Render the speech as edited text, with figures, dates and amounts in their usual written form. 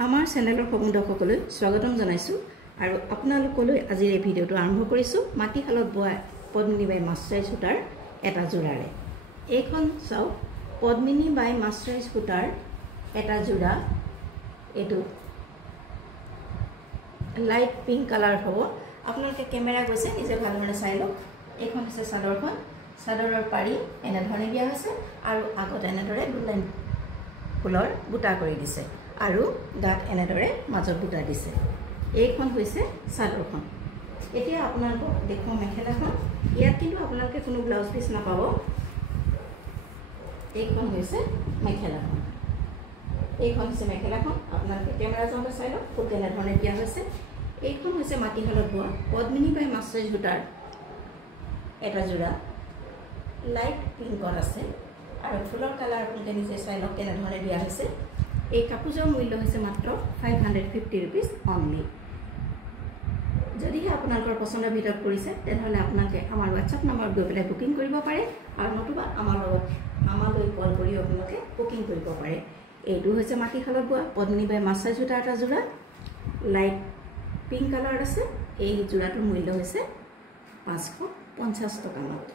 আমাৰ চেনেলৰ সকলো দৰ্শকলৈ স্বাগতম জনাইছো আৰু আপোনালোকলৈ আজিৰ এই ভিডিঅটো আৰম্ভ কৰিছো মাটিশালত বোৱা পদ্মিনী বাই মাষ্টাৰাইজ সূতাৰ এটা জোৰাৰে। এইখন চাওক পদ্মিনী বাই মাষ্টাৰাইজ সূতাৰ এটা জোৰা। এটো লাইট পিংক কালাৰ হ'ব। আপোনালোকে কেমেৰা গৈছে নিজে ভালদৰে চাই লওক। এইখন হৈছে চাদৰখন। চাদৰৰ পাৰি এনে ধৰণে দিয়া হৈছে আৰু আগত এনেদৰে দুলাইন ফুলৰ বুটা কৰি দিছে আৰু গাত এনেদৰে মাজত বুটা দিছে। এইখন হৈছে চাদৰখন। এতিয়া আপোনালোকক দেখুৱাম মেখেলাখন। ইয়াত কিন্তু আপোনালোকে কোনো ব্লাউজ পিচ নাপাব। এইখন হৈছে মেখেলাখন। এইখন হৈছে মেখেলাখন। আপোনালোকে কেমেৰা চাওঁতে চাই লওক খুব তেনেধৰণে দিয়া হৈছে। এইখন হৈছে মাটিশালত বোৱা পদ্মিনী বাই মাষ্টাৰাইজ সূতাৰ এটা জোৰা। লাইট পিংকত আছে আৰু ফুলৰ কালাৰ আপোনালোকে নিজে চাই লওক কেনেধৰণে দিয়া হৈছে। এই কাপোৰৰ মূল্য হৈছে মাত্ৰ 550 rupees অনলি। যদিহে আপোনালোকৰ পচন্দৰ ভিতৰত পৰিছে তেনেহ'লে আপোনালোকে আমাৰ হোৱাটছআপ নম্বৰত গৈ পেলাই বুকিং কৰিব পাৰে আৰু নতুবা আমালৈ কল কৰি আপোনালোকে বুকিং কৰিব পাৰে। এইটো হৈছে মাটিশালত বোৱা পদ্মিনী বাই মাষ্টাৰাইজ সূতাৰ এটা জোৰা। লাইট পিংক কালাৰ আছে। এই জোৰাটোৰ মূল্য হৈছে 550 টকা মাত্ৰ।